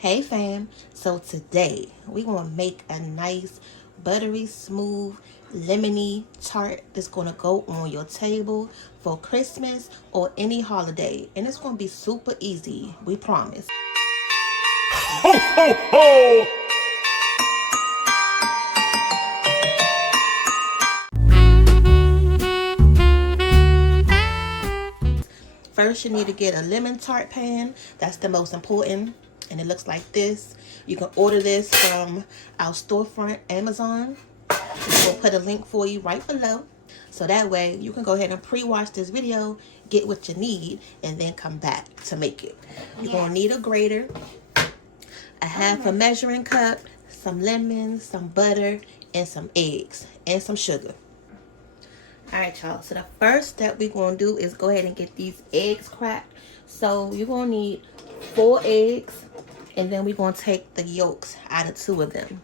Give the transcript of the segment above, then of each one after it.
Hey fam, so today we're gonna make a nice buttery smooth lemony tart that's gonna go on your table for Christmas or any holiday, and it's gonna be super easy, we promise. Ho, ho, ho! First, you need to get a lemon tart pan. That's the most important, and it looks like this. You can order this from our storefront Amazon. We'll put a link for you right below, so that way you can go ahead and pre-watch this video, get what you need, and then come back to make it. You're gonna need a grater, a half a measuring cup, some lemons, some butter, and some eggs, and some sugar. Alright y'all, so the first step we're going to do is go ahead and get these eggs cracked. So you're going to need 4 eggs, and then we're going to take the yolks out of 2 of them.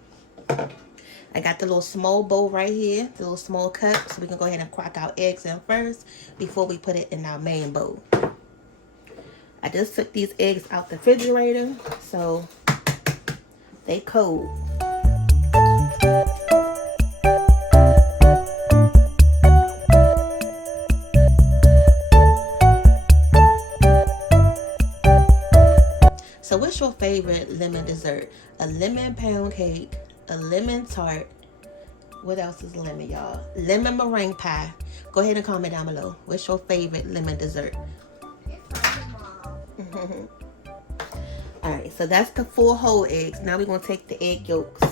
I got the little small bowl right here, the little small cup, so we can go ahead and crack our eggs in first before we put it in our main bowl. I just took these eggs out the refrigerator, so they cold. So what's your favorite lemon dessert? A lemon pound cake, a lemon tart. What else is lemon, y'all? Lemon meringue pie. Go ahead and comment down below. What's your favorite lemon dessert? Alright, so that's the 4 whole eggs. Now we're going to take the egg yolks.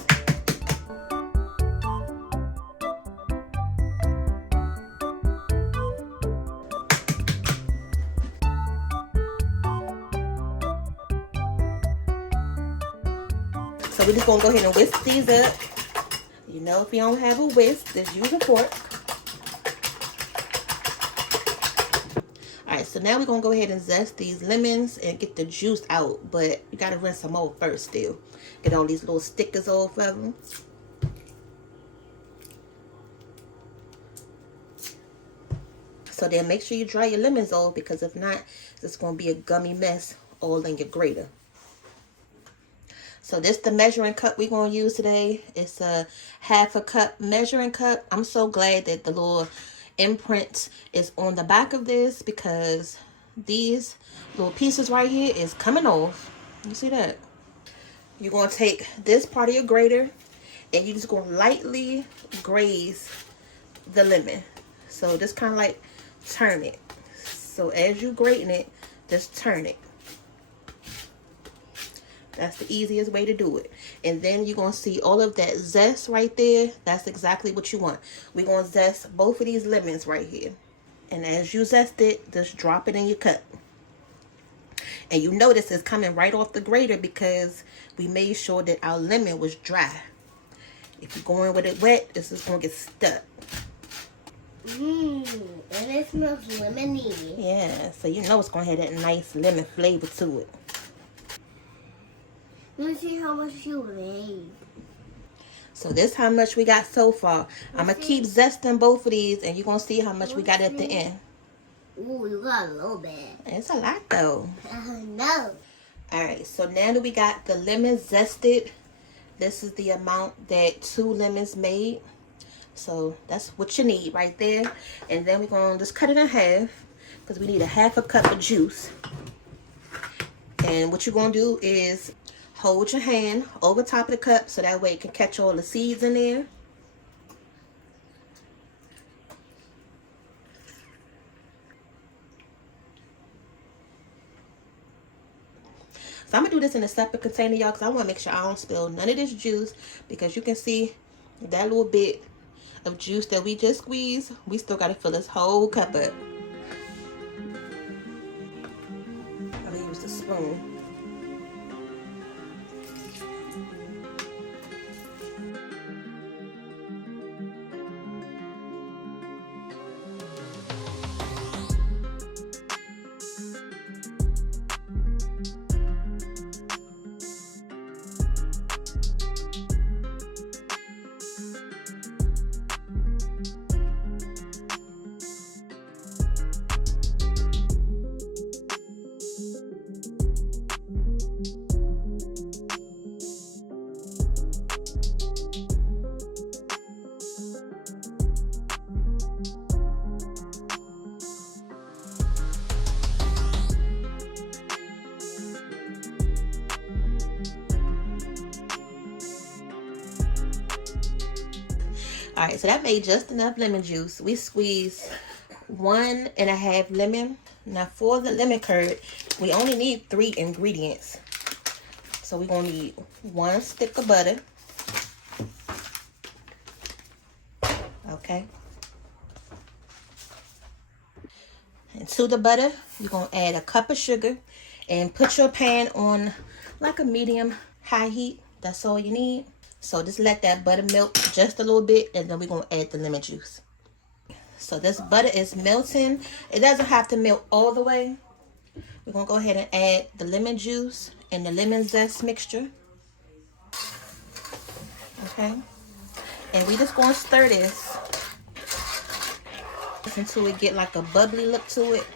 So we're just going to go ahead and whisk these up. You know, if you don't have a whisk, just use a fork. Alright, so now we're going to go ahead and zest these lemons and get the juice out. But you got to rinse them off first still. Get all these little stickers off of them. So then make sure you dry your lemons off, because if not, it's going to be a gummy mess all in your grater. So this the measuring cup we're going to use today. It's a half a cup measuring cup. I'm so glad that the little imprint is on the back of this, because these little pieces right here is coming off. You see that? You're going to take this part of your grater and you're just going to lightly graze the lemon. So just kind of like turn it. So as you grating it, just turn it. That's the easiest way to do it. And then you're going to see all of that zest right there. That's exactly what you want. We're going to zest both of these lemons right here. And as you zest it, just drop it in your cup. And you notice it's coming right off the grater because we made sure that our lemon was dry. If you're going with it wet, it's just going to get stuck. And it smells lemony. Yeah, so you know it's going to have that nice lemon flavor to it. Let me see how much you made. So this how much we got so far. I'm going to keep zesting both of these, and you're going to see how much we got at the end. Ooh, you got a little bit. It's a lot though. No. Alright, so now that we got the lemon zested, this is the amount that 2 lemons made. So that's what you need right there. And then we're going to just cut it in half, because we need a half a cup of juice. And what you're going to do is hold your hand over top of the cup so that way it can catch all the seeds in there. So I'm going to do this in a separate container, y'all, because I want to make sure I don't spill none of this juice, because you can see that little bit of juice that we just squeezed. We still got to fill this whole cup up. I'm going to use the spoon. All right, so that made just enough lemon juice. We squeezed 1.5 lemon. Now for the lemon curd, we only need 3 ingredients. So we're gonna need 1 stick of butter. Okay. And to the butter, you're gonna add a cup of sugar and put your pan on like a medium high heat. That's all you need. So just let that butter melt just a little bit, and then we're gonna add the lemon juice. So this butter is melting. It doesn't have to melt all the way. We're gonna go ahead and add the lemon juice and the lemon zest mixture. Okay. And we just gonna stir this until it get like a bubbly look to it,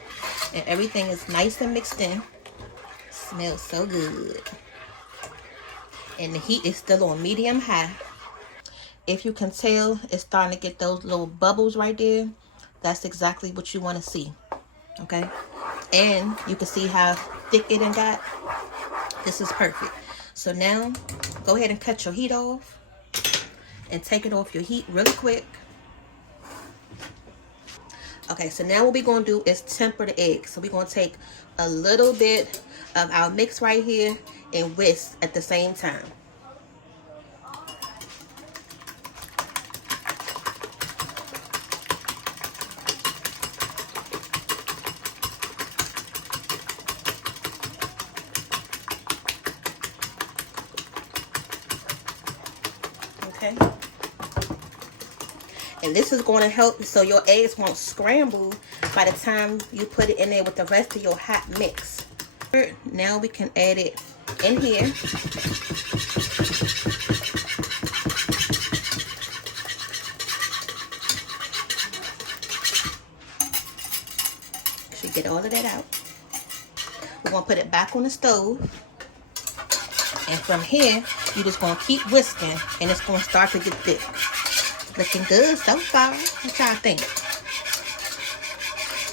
and everything is nice and mixed in. Smells so good. And the heat is still on medium high. If you can tell, it's starting to get those little bubbles right there. That's exactly what you want to see. Okay. And you can see how thick it done got. This is perfect. So now go ahead and cut your heat off and take it off your heat really quick. Okay, so now what we're going to do is temper the egg. So we're going to take a little bit of our mix right here and whisk at the same time. Okay. And this is going to help so your eggs won't scramble by the time you put it in there with the rest of your hot mix. Now we can add it in here. Should get all of that out. We're going to put it back on the stove. And from here, you're just going to keep whisking, and it's going to start to get thick. Looking good so far. What y'all think?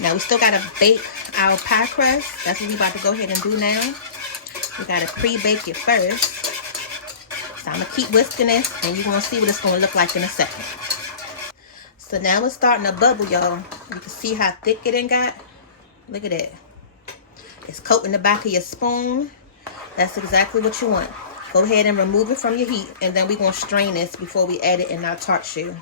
Now we still gotta bake our pie crust. That's what we about to go ahead and do now. We gotta pre-bake it first. So I'm gonna keep whisking this, and you're gonna see what it's gonna look like in a second. So now it's starting to bubble, y'all. You can see how thick it done got. Look at that. It's coating the back of your spoon. That's exactly what you want. Go ahead and remove it from your heat, and then we're going to strain this before we add it in our tart shell.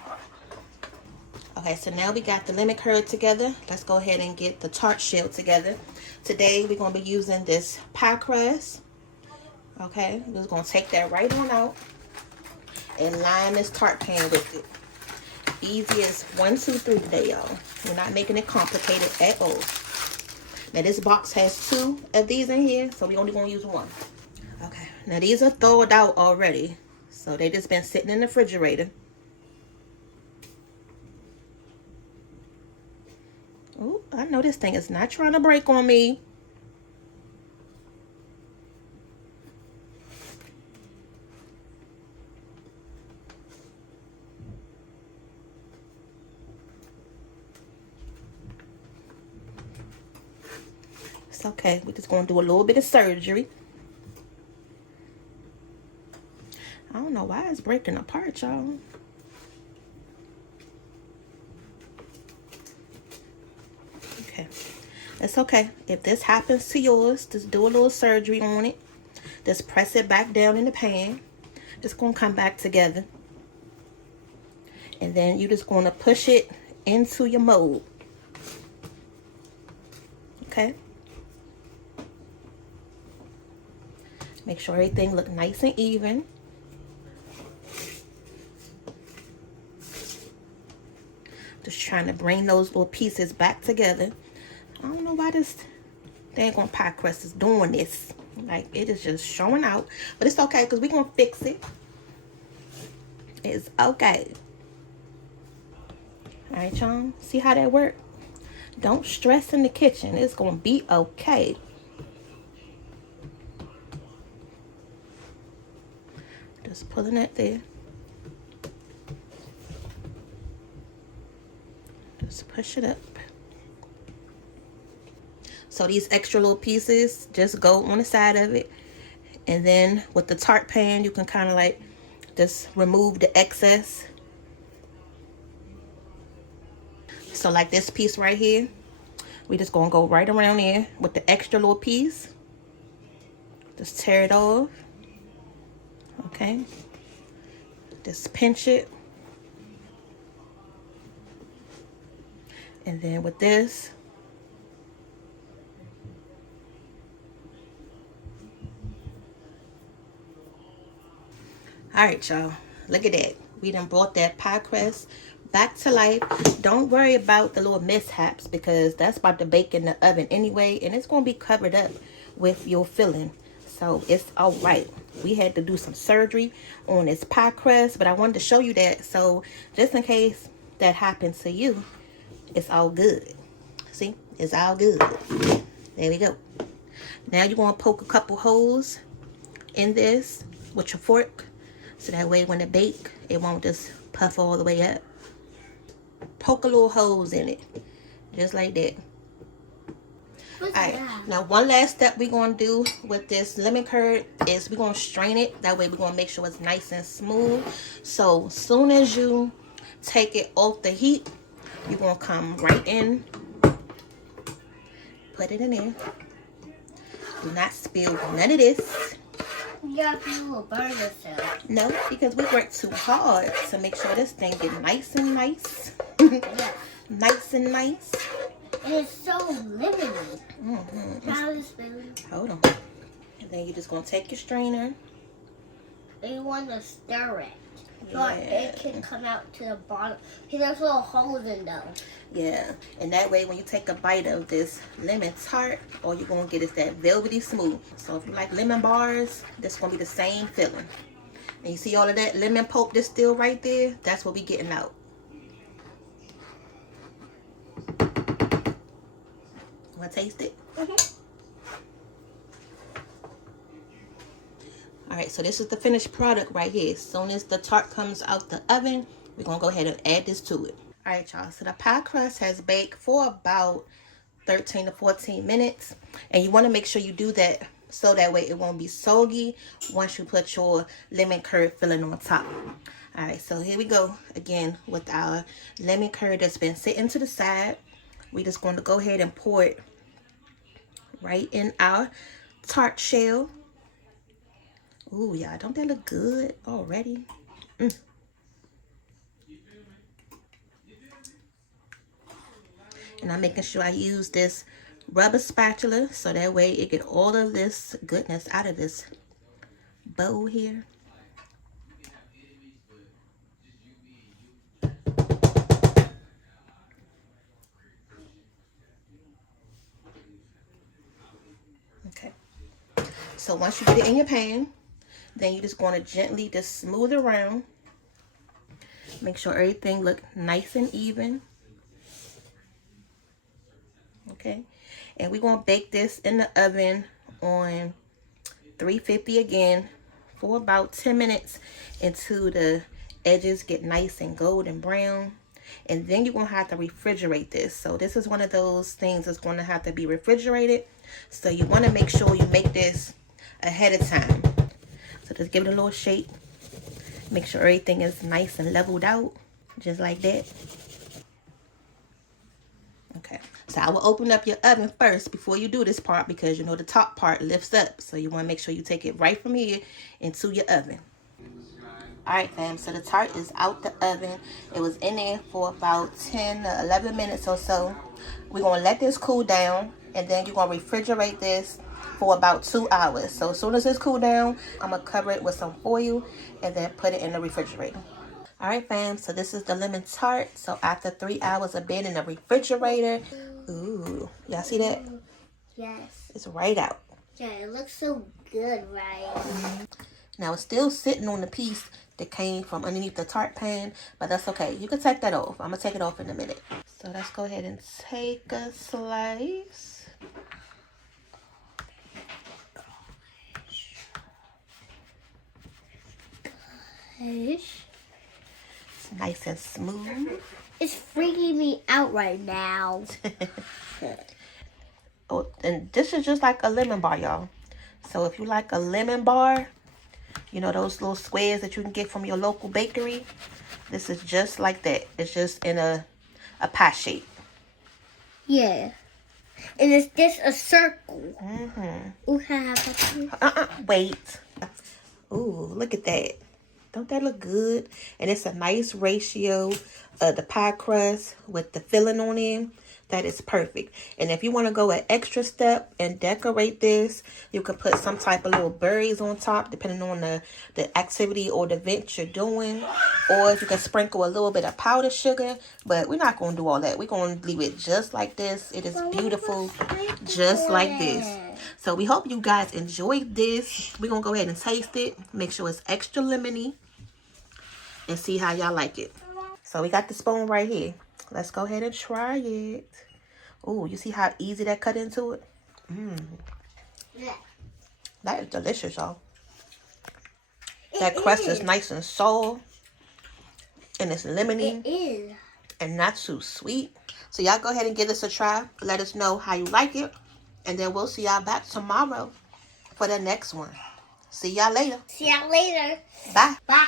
Okay, so now we got the lemon curd together. Let's go ahead and get the tart shell together. Today, we're going to be using this pie crust. Okay, we're just going to take that right on out and line this tart pan with it. Easy as 1, 2, 3 today, y'all. We're not making it complicated at all. Now, this box has 2 of these in here, so we're only going to use 1. Okay, now these are thawed out already, so they just been sitting in the refrigerator. Oh, I know this thing is not trying to break on me. It's okay, we're just going to do a little bit of surgery. I don't know why it's breaking apart, y'all. Okay. It's okay. If this happens to yours, just do a little surgery on it. Just press it back down in the pan. It's going to come back together. And then you're just going to push it into your mold. Okay. Make sure everything look nice and even. Just trying to bring those little pieces back together. I don't know why this dang pie crust is doing this. Like, it is just showing out. But it's okay, because we're going to fix it. It's okay. Alright, y'all. See how that worked? Don't stress in the kitchen. It's going to be okay. Just pulling that there. Just push it up. So these extra little pieces just go on the side of it. And then with the tart pan, you can kind of like just remove the excess. So like this piece right here, we just gonna go right around there with the extra little piece. Just tear it off. Okay. Just pinch it. And then with this, all right, y'all, look at that. We done brought that pie crust back to life. Don't worry about the little mishaps because that's about to bake in the oven anyway, and it's going to be covered up with your filling, so it's all right. We had to do some surgery on this pie crust, but I wanted to show you that, so just in case that happens to you, it's all good. See, it's all good. There we go. Now you're going to poke a couple holes in this with your fork, so that way when it bake, it won't just puff all the way up. Poke a little holes in it, just like that. Alright, now one last step we're going to do with this lemon curd is we're going to strain it. That way we're going to make sure it's nice and smooth. So as soon as you take it off the heat, you're going to come right in, put it in there. Do not spill none of this. Yeah, you will burn yourself. No, because we worked too hard to make sure this thing get nice and nice. Yeah. Nice and nice. And it's so lemony. Now the spoon. Hold on. And then you're just going to take your strainer. And you want to stir it. So Yeah. it can come out to the bottom. See, there's little holes in those. Yeah. And that way when you take a bite of this lemon tart, all you're going to get is that velvety smooth. So if you like lemon bars, this is going to be the same feeling. And you see all of that lemon pulp that's still right there? That's what we getting out. Want to taste it? Alright, so this is the finished product right here. As soon as the tart comes out the oven, we're going to go ahead and add this to it. Alright, y'all. So the pie crust has baked for about 13 to 14 minutes. And you want to make sure you do that so that way it won't be soggy once you put your lemon curd filling on top. Alright, so here we go again with our lemon curd that's been sitting to the side. We're just going to go ahead and pour it right in our tart shell. Ooh, y'all, don't that look good already? And I'm making sure I use this rubber spatula so that way it get all of this goodness out of this bowl here. Okay. So once you get it in your pan, then you're just going to gently just smooth it around. Make sure everything look nice and even. Okay. And we're going to bake this in the oven on 350 again for about 10 minutes until the edges get nice and golden brown. And then you're going to have to refrigerate this. So this is one of those things that's going to have to be refrigerated. So you want to make sure you make this ahead of time. So just give it a little shake. Make sure everything is nice and leveled out. Just like that. Okay. So I will open up your oven first before you do this part because you know the top part lifts up. So you want to make sure you take it right from here into your oven. Alright fam, so the tart is out the oven. It was in there for about 10 to 11 minutes or so. We're going to let this cool down and then you're going to refrigerate this for about 2 hours. So as soon as it's cool down, I'm going to cover it with some foil and then put it in the refrigerator. Alright fam, so this is the lemon tart. So after 3 hours of being in the refrigerator, ooh, y'all see that? Yes. It's right out. Yeah, it looks so good, right? Now it's still sitting on the piece that came from underneath the tart pan, but that's okay. You can take that off. I'm going to take it off in a minute. So let's go ahead and take a slice. It's nice and smooth. It's freaking me out right now. Oh, and this is just like a lemon bar, y'all. So if you like a lemon bar, you know those little squares that you can get from your local bakery, this is just like that. It's just in a pie shape. Yeah. And it's just a circle. Mm-hmm. Ooh, can I have a piece? Wait. Ooh, look at that. Don't that look good? And it's a nice ratio of the pie crust with the filling on it. That is perfect. And if you want to go an extra step and decorate this, you can put some type of little berries on top, depending on the activity or the event you're doing. Or if you can sprinkle a little bit of powdered sugar. But we're not going to do all that. We're going to leave it just like this. It is beautiful, just like this. So we hope you guys enjoyed this. We're going to go ahead and taste it. Make sure it's extra lemony. And see how y'all like it. So we got the spoon right here. Let's go ahead and try it. Oh, you see how easy that cut into it? Yeah. That is delicious, y'all. That crust is nice and soft. And it's lemony. It is. And not too sweet. So y'all go ahead and give this a try. Let us know how you like it. And then we'll see y'all back tomorrow for the next one. See y'all later. See y'all later. Bye. Bye.